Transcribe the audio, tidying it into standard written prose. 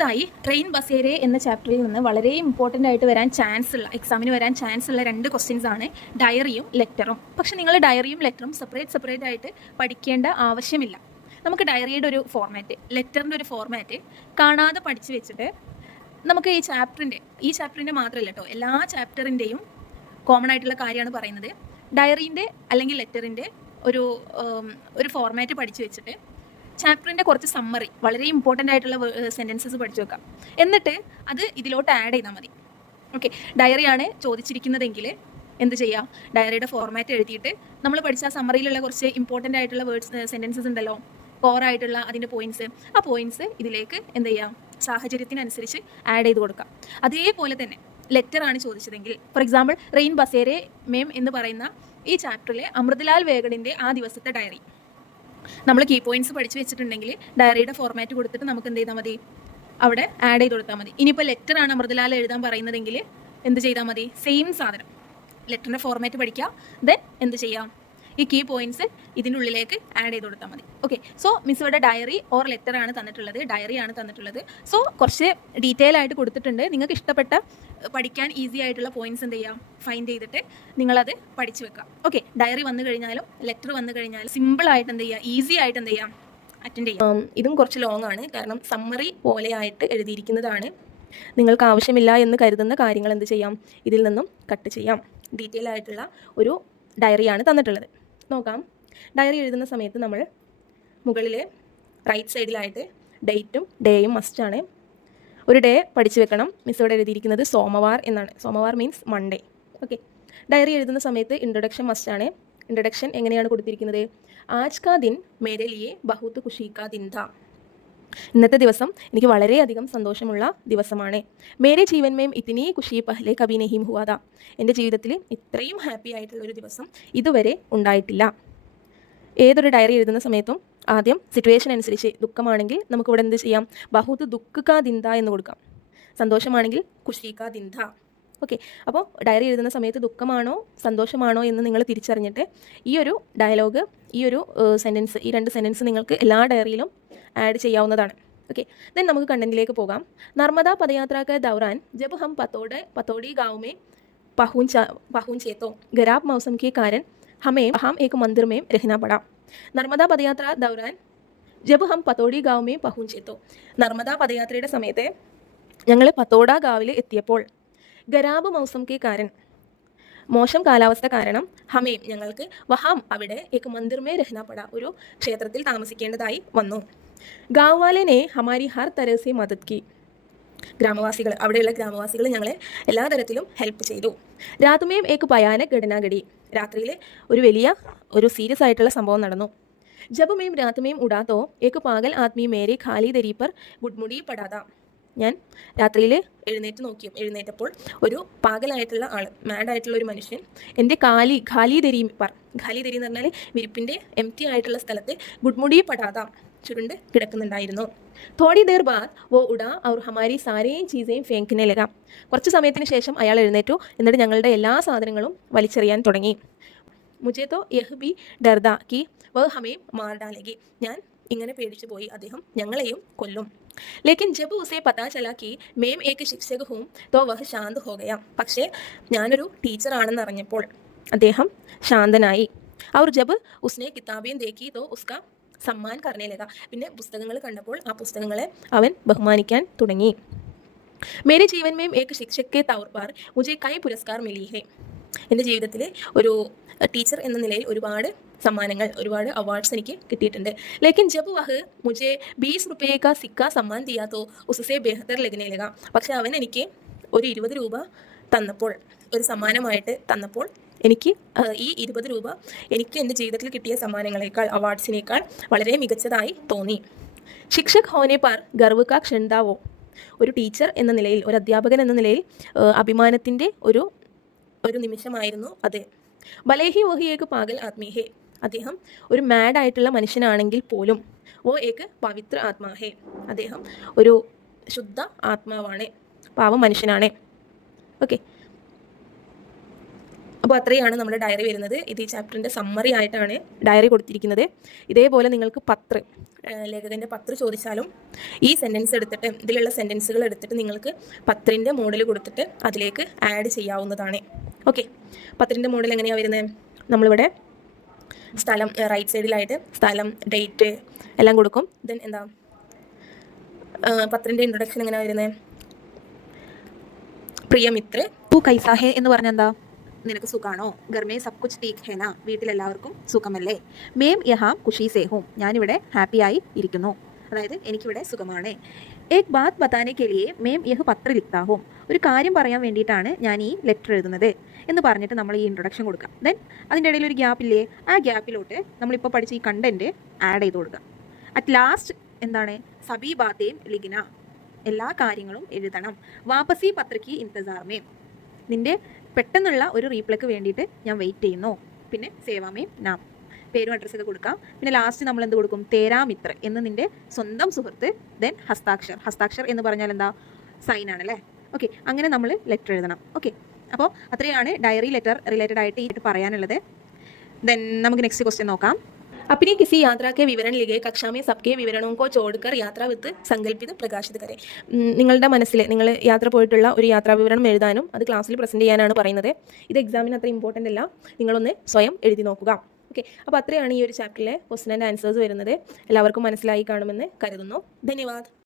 അടുത്തതായി ട്രെയിൻ ബസേരെ എന്ന ചാപ്റ്ററിൽ നിന്ന് വളരെ ഇമ്പോർട്ടൻ്റ് ആയിട്ട് വരാൻ ചാൻസ് ഉള്ള എക്സാമിന് വരാൻ ചാൻസ് ഉള്ള 2 ക്വസ്റ്റ്യൻസ് ആണ് ഡയറിയും ലെറ്ററും. പക്ഷെ നിങ്ങൾ ഡയറിയും ലെറ്ററും സെപ്പറേറ്റ് ആയിട്ട് പഠിക്കേണ്ട ആവശ്യമില്ല. നമുക്ക് ഡയറിയുടെ ഒരു ഫോർമാറ്റ്, ലെറ്ററിൻ്റെ ഒരു ഫോർമാറ്റ് കാണാതെ പഠിച്ചു വെച്ചിട്ട് നമുക്ക് ഈ ചാപ്റ്ററിൻ്റെ മാത്രമല്ല കേട്ടോ, എല്ലാ ചാപ്റ്ററിൻ്റെയും കോമൺ ആയിട്ടുള്ള കാര്യമാണ് പറയുന്നത്. ഡയറീൻ്റെ അല്ലെങ്കിൽ ലെറ്ററിൻ്റെ ഒരു ഫോർമാറ്റ് പഠിച്ചു വെച്ചിട്ട് ചാപ്റ്ററിൻ്റെ കുറച്ച് സമ്മറി, വളരെ ഇമ്പോർട്ടൻ്റ് ആയിട്ടുള്ള സെൻറ്റൻസസ് പഠിച്ചു വെക്കാം. എന്നിട്ട് അത് ഇതിലോട്ട് ആഡ് ചെയ്താൽ മതി. ഓക്കെ, ഡയറിയാണ് ചോദിച്ചിരിക്കുന്നതെങ്കിൽ എന്ത് ചെയ്യാം, ഡയറിയുടെ ഫോർമാറ്റ് എഴുതിയിട്ട് നമ്മൾ പഠിച്ച ആ സമ്മറിയിലുള്ള കുറച്ച് ഇമ്പോർട്ടൻ്റ് ആയിട്ടുള്ള സെൻറ്റൻസസ് ഉണ്ടല്ലോ, കോറായിട്ടുള്ള അതിൻ്റെ പോയിൻറ്റ്സ്, ആ പോയിൻറ്റ്സ് ഇതിലേക്ക് എന്ത് ചെയ്യാം, സാഹചര്യത്തിനനുസരിച്ച് ആഡ് ചെയ്ത് കൊടുക്കാം. അതേപോലെ തന്നെ ലെറ്ററാണ് ചോദിച്ചതെങ്കിൽ, ഫോർ എക്സാമ്പിൾ റെയിൻ ബസേരെ മേം എന്ന് പറയുന്ന ഈ ചാപ്റ്ററിലെ അമൃതലാൽ വേഗടിൻ്റെ ആ ദിവസത്തെ ഡയറി നമ്മൾ കീ പോയിന്റ്സ് പഠിച്ചു വെച്ചിട്ടുണ്ടെങ്കിൽ ഡയറിയുടെ ഫോർമാറ്റ് കൊടുത്തിട്ട് നമുക്ക് എന്ത് ചെയ്താൽ മതി, അവിടെ ആഡ് ചെയ്ത് കൊടുത്താൽ മതി. ഇനിയിപ്പോൾ ലെറ്ററാണ് അമൃതലാൽ എഴുതാൻ പറയുന്നതെങ്കിൽ എന്ത് ചെയ്താൽ മതി, സെയിം സാധനം ലെറ്ററിൻ്റെ ഫോർമാറ്റ് പഠിക്കുക, ദെൻ എന്ത് ചെയ്യാം, ഈ കീ പോയിന്റ്സ് ഇതിനുള്ളിലേക്ക് ആഡ് ചെയ്ത് കൊടുത്താൽ മതി. ഓക്കെ, സോ മിസ് ഇവിടെ ഡയറി ഓർ ലെറ്ററാണ് തന്നിട്ടുള്ളത്. സോ കുറച്ച് ഡീറ്റെയിൽ ആയിട്ട് കൊടുത്തിട്ടുണ്ട്. നിങ്ങൾക്ക് ഇഷ്ടപ്പെട്ട പഠിക്കാൻ ഈസി ആയിട്ടുള്ള പോയിന്റ്സ് എന്ത് ചെയ്യാം, ഫൈൻഡ് ചെയ്തിട്ട് നിങ്ങളത് പഠിച്ചു വെക്കാം. ഓക്കെ, ഡയറി വന്നു കഴിഞ്ഞാലും ലെറ്റർ വന്നു കഴിഞ്ഞാലും സിമ്പിളായിട്ട് എന്ത് ചെയ്യുക, ഈസി ആയിട്ട് എന്ത് ചെയ്യാം, അറ്റൻഡ് ചെയ്യാം. ഇതും കുറച്ച് ലോങ് ആണ്, കാരണം സമ്മറി പോലെയായിട്ട് എഴുതിയിരിക്കുന്നതാണ്. നിങ്ങൾക്ക് ആവശ്യമില്ല എന്ന് കരുതുന്ന കാര്യങ്ങൾ എന്ത് ചെയ്യാം, ഇതിൽ നിന്നും കട്ട് ചെയ്യാം. ഡീറ്റെയിൽ ആയിട്ടുള്ള ഒരു ഡയറിയാണ് തന്നിട്ടുള്ളത്. നോക്കാം. ഡയറി എഴുതുന്ന സമയത്ത് നമ്മൾ മുകളിൽ റൈറ്റ് സൈഡിലായിട്ട് ഡേറ്റും ഡേയും മസ്റ്റാണ്. ഒരു ഡേ പഠിച്ചു വെക്കണം. മിസ് ഇവിടെ എഴുതിയിരിക്കുന്നത് സോമവാർ എന്നാണ്. സോമവാർ മീൻസ് മൺഡേ. ഓക്കെ, ഡയറി എഴുതുന്ന സമയത്ത് ഇൻട്രൊഡക്ഷൻ മസ്റ്റാണ്. ഇൻട്രൊഡക്ഷൻ എങ്ങനെയാണ് കൊടുത്തിരിക്കുന്നത്, ആജ് കാ ദിൻ മേരെ ലിയെ ബഹുത് ഖുഷി കാ ദിൻ ഥാ. ഇന്നത്തെ ദിവസം എനിക്ക് വളരെയധികം സന്തോഷമുള്ള ദിവസമാണ്. മേരെ ജീവൻ മേം ഇത്തിനി ഖുഷി പഹ്ലെ കബി നഹീം ഹുവാ താ. എൻ്റെ ജീവിതത്തിൽ ഇത്രയും ഹാപ്പി ആയിട്ടുള്ളൊരു ദിവസം ഇതുവരെ ഉണ്ടായിട്ടില്ല. ഏതൊരു ഡയറി എഴുതുന്ന സമയത്തും ആദ്യം സിറ്റുവേഷൻ അനുസരിച്ച്, ദുഃഖമാണെങ്കിൽ നമുക്കിവിടെ എന്ത് ചെയ്യാം, ബഹുത് ദുഃഖ് കാ ദിൻ ഥാ എന്ന് കൊടുക്കാം. സന്തോഷമാണെങ്കിൽ ഖുഷി കാ ദിൻ ഥാ. ഓക്കെ, അപ്പോൾ ഡയറി എഴുതുന്ന സമയത്ത് ദുഃഖമാണോ സന്തോഷമാണോ എന്ന് നിങ്ങൾ തിരിച്ചറിഞ്ഞിട്ട് ഈ ഒരു ഡയലോഗ്, ഈ ഒരു സെൻറ്റൻസ്, ഈ 2 സെൻറ്റൻസ് നിങ്ങൾക്ക് എല്ലാ ഡയറിയിലും ആഡ് ചെയ്യാവുന്നതാണ്. ഓക്കെ, ദെൻ നമുക്ക് കണ്ടന്റിലേക്ക് പോകാം. നർമ്മദ പദയാത്ര का दौरान जब हम पतौड़ी गांव में पहुंचे तो खराब मौसम के कारण हम एक मंदिर में रहना पड़ा. നർമ്മദ പദയാത്ര ദൗറാൻ ജബ് ഹം പതോടി ഗാവ് മേ പഹുഞ്ചെ തോ. നർമ്മദ പദയാത്രയുടെ സമയത്ത് ഞങ്ങൾ പതോഡ ഗാവിൽ എത്തിയപ്പോൾ ഖരാബ് മൗസം കെ കാരൻ, മോശം കാലാവസ്ഥ കാരണം, ഹമേം ഞങ്ങൾക്ക്, വഹാം അവിടെ, ഏക് മന്ദിർ മേ രഹ്ന പട ഒരു ക്ഷേത്രത്തിൽ താമസിക്കേണ്ടതായി വന്നു. ഗാവ് വാലെ ഹമാരി ഹർ തരസെ മദത് കി. ഗ്രാമവാസികൾ, അവിടെയുള്ള ഗ്രാമവാസികൾ ഞങ്ങളെ എല്ലാ തരത്തിലും ഹെൽപ്പ് ചെയ്തു. രാത്മേം ഏക് ഭയാനക് ഘടനാഘടി. രാത്രിയിൽ ഒരു സീരിയസ് ആയിട്ടുള്ള സംഭവം നടന്നു. ജബ് മേം രാത്മേം ഉടാത്തോ ഏക് പാഗൽ ആദ്മി മേരെ ഖാലി ദരി പർ ഗുഡ്മുടി പടാതാ. ഞാൻ രാത്രിയിൽ എഴുന്നേറ്റപ്പോൾ ഒരു പാഗലായിട്ടുള്ള ആൾ, മാഡായിട്ടുള്ള ഒരു മനുഷ്യൻ എൻ്റെ ഖാലി ദരി എന്ന് പറഞ്ഞാൽ വിരിപ്പിൻ്റെ എംറ്റി ആയിട്ടുള്ള സ്ഥലത്ത് ഗുഡ്മുടി പടാതാ, ചുരുണ്ട് കിടക്കുന്നുണ്ടായിരുന്നു. തോടി ദേർ ബാദ് വോ ഉടാ ഔർ ഹമാരി സാരേയും ചീസയും ഫേങ്കിനെ ലഗ. കുറച്ച് സമയത്തിന് ശേഷം അയാൾ എഴുന്നേറ്റു, എന്നിട്ട് ഞങ്ങളുടെ എല്ലാ സാധനങ്ങളും വലിച്ചെറിയാൻ തുടങ്ങി. മുझे तो यह भी डरदा कि वह हमें मार डालेगी. ഞാൻ ഇങ്ങനെ പേടിച്ചു പോയി, അദ്ദേഹം ഞങ്ങളെയും കൊല്ലും. ലേക്കിൻ ജബ് ഉസേ പതാ ചലാ കി മേം ഏക് ശിക്ഷക് ഹൂം തോ വഹ് ശാന്ത് ഹോ ഗയാ. പക്ഷേ ഞാനൊരു ടീച്ചറാണെന്ന് അറിഞ്ഞപ്പോൾ അദ്ദേഹം ശാന്തനായി. ഔർ ജബ് ഉസ്നെ കിതാബേൻ ദേഖി തോ ഉസ്കാ സമ്മാൻ കർണേ ലഗ. പിന്നെ പുസ്തകങ്ങൾ കണ്ടപ്പോൾ ആ പുസ്തകങ്ങളെ അവൻ ബഹുമാനിക്കാൻ തുടങ്ങി. മേരെ ജീവൻ മേം ഏക് ശിക്ഷക് കെ തൗർ പാർ മുझे കൈ പുരസ്കാർ മിലി ഹേ. എൻ്റെ ജീവിതത്തിൽ ഒരു ടീച്ചർ എന്ന നിലയിൽ ഒരുപാട് സമ്മാനങ്ങൾ, ഒരുപാട് അവാർഡ്സ് എനിക്ക് കിട്ടിയിട്ടുണ്ട്. ലേക്കിൻ ജബ് വഹ് മുझे 20 रुपये का सिक्का सम्मान दिया तो उससे बेहतर लगने लगा. പക്ഷേ അവൻ എനിക്ക് ഒരു 20 രൂപ തന്നപ്പോൾ, ഒരു സമ്മാനമായിട്ട് തന്നപ്പോൾ, എനിക്ക് ഈ 20 രൂപ എനിക്ക് എൻ്റെ ജീവിതത്തിൽ കിട്ടിയ സമ്മാനങ്ങളെക്കാൾ, അവാർഡ്സിനേക്കാൾ വളരെ മികച്ചതായി തോന്നി. ശിക്ഷക് ഹോനെ പാർ ഗർവ് കാ ക്ഷൺദാവോ. ഒരു ടീച്ചർ എന്ന നിലയിൽ, ഒരു അധ്യാപകൻ എന്ന നിലയിൽ അഭിമാനത്തിൻ്റെ ഒരു നിമിഷമായിരുന്നു അത്. ഭലേഹി വഹി ഏക് പാഗൽ ആത്മീ ഹേ. അദ്ദേഹം ഒരു മാഡായിട്ടുള്ള മനുഷ്യനാണെങ്കിൽ പോലും, ഓ ഏക് പവിത്ര ആത്മാ ഹേ. അദ്ദേഹം ഒരു ശുദ്ധ ആത്മാവാണ്, പാവം മനുഷ്യനാണ്. ഓക്കെ, അപ്പോൾ അത്രയാണ് നമ്മുടെ ഡയറി വരുന്നത്. ഇത് ഈ ചാപ്റ്ററിൻ്റെ സമ്മറി ആയിട്ടാണ് ഡയറി കൊടുത്തിരിക്കുന്നത്. ഇതേപോലെ നിങ്ങൾക്ക് ലേഖകൻ്റെ പത്ര ചോദിച്ചാലും ഈ സെൻറ്റൻസ് എടുത്തിട്ട്, ഇതിലുള്ള സെൻറ്റൻസുകൾ എടുത്തിട്ട് നിങ്ങൾക്ക് പത്രിൻ്റെ മോഡൽ കൊടുത്തിട്ട് അതിലേക്ക് ആഡ് ചെയ്യാവുന്നതാണ്. ഓക്കെ, പത്രിൻ്റെ മോഡൽ എങ്ങനെയാണ് വരുന്നത്? നമ്മളിവിടെ സ്ഥലം റൈറ്റ് സൈഡിലായിട്ട് സ്ഥലം, ഡേറ്റ് എല്ലാം കൊടുക്കും. ദെൻ എന്താ പത്രിൻ്റെ ഇൻട്രൊഡക്ഷൻ എങ്ങനെയാണ് വരുന്നത്? പ്രിയമിത്ര തൂ കൈസാ ഹേ എന്ന് പറഞ്ഞാൽ എന്താ? നിനക്ക് സുഖാണോ? ഗർമേ സബ് കുച്ച് ടീക് ഹേ നാ, വീട്ടിലെല്ലാവർക്കും സുഖമല്ലേ? മേം യഹാം ഖുഷി സേ ഹൂം, ഞാനിവിടെ ഹാപ്പിയായി ഇരിക്കുന്നു, അതായത് എനിക്കിവിടെ സുഖമാണ്. ഏക് ബാത് ബതാനെ കെ ലിയേ മേം യഹ് പത്ര ലിഖ്താ ഹൂം, ഒരു കാര്യം പറയാൻ വേണ്ടിയിട്ടാണ് ഞാൻ ഈ ലെറ്റർ എഴുതുന്നത് എന്ന് പറഞ്ഞിട്ട് നമ്മൾ ഈ ഇൻട്രൊഡക്ഷൻ കൊടുക്കാം. ദെൻ അതിൻ്റെ ഇടയിൽ ഒരു ഗ്യാപ്പില്ലേ, ആ ഗ്യാപ്പിലോട്ട് നമ്മളിപ്പോൾ പഠിച്ച ഈ കണ്ടൻറ്റ് ആഡ് ചെയ്ത് കൊടുക്കുക. അറ്റ് ലാസ്റ്റ് എന്താണ്? സബി ബാത്തേം ലിഖ്ന, എല്ലാ കാര്യങ്ങളും എഴുതണം. വാപ്പസി പത്രയ്ക്ക് ഇന്തസാർമേം, നിൻ്റെ പെട്ടെന്നുള്ള ഒരു റീപ്ലൈക്ക് വേണ്ടിയിട്ട് ഞാൻ വെയിറ്റ് ചെയ്യുന്നു. പിന്നെ സേവാമേം നാം, പേരും അഡ്രസ്സൊക്കെ കൊടുക്കാം. പിന്നെ ലാസ്റ്റ് നമ്മൾ എന്ത് കൊടുക്കും? തേരാമിത്ര എന്ന് നിൻ്റെ സ്വന്തം സുഹൃത്ത്. ദെൻ ഹസ്താക്ഷർ, ഹസ്താക്ഷർ എന്ന് പറഞ്ഞാൽ എന്താ? സൈൻ ആണല്ലേ. ഓക്കെ, അങ്ങനെ നമ്മൾ ലെറ്റർ എഴുതണം. ഓക്കെ, അപ്പോൾ അത്രയാണ് ഡയറി ലെറ്റർ റിലേറ്റഡ് ആയിട്ട് ഈ പറയാനുള്ളത്. ദെൻ നമുക്ക് നെക്സ്റ്റ് ക്വസ്റ്റ്യൻ നോക്കാം. अपनी किसी यात्रा के विवरण लिखे कक्षा में सबके विवरणों को जोड़कर यात्रा വിത്ത് സങ്കല്പിത് പ്രകാശിത് കരെ. നിങ്ങളുടെ മനസ്സിൽ നിങ്ങൾ യാത്ര പോയിട്ടുള്ള ഒരു യാത്രാ വിവരണം എഴുതാനും അത് ക്ലാസ്സിൽ പ്രസൻറ്റ് ചെയ്യാനാണ് പറയുന്നത്. ഇത് എക്സാമിന് അത്ര ഇമ്പോർട്ടൻ്റ് അല്ല, നിങ്ങളൊന്ന് സ്വയം എഴുതി നോക്കുക. ഓക്കെ, അപ്പോൾ അത്രയാണ് ഈ ഒരു ചാപ്റ്ററിലെ ക്വസ്റ്റ്യൻ ആൻഡ് ആൻസേഴ്സ് വരുന്നത്. എല്ലാവർക്കും മനസ്സിലായി കാണുമെന്ന് കരുതുന്നു. ധന്യവാദ്.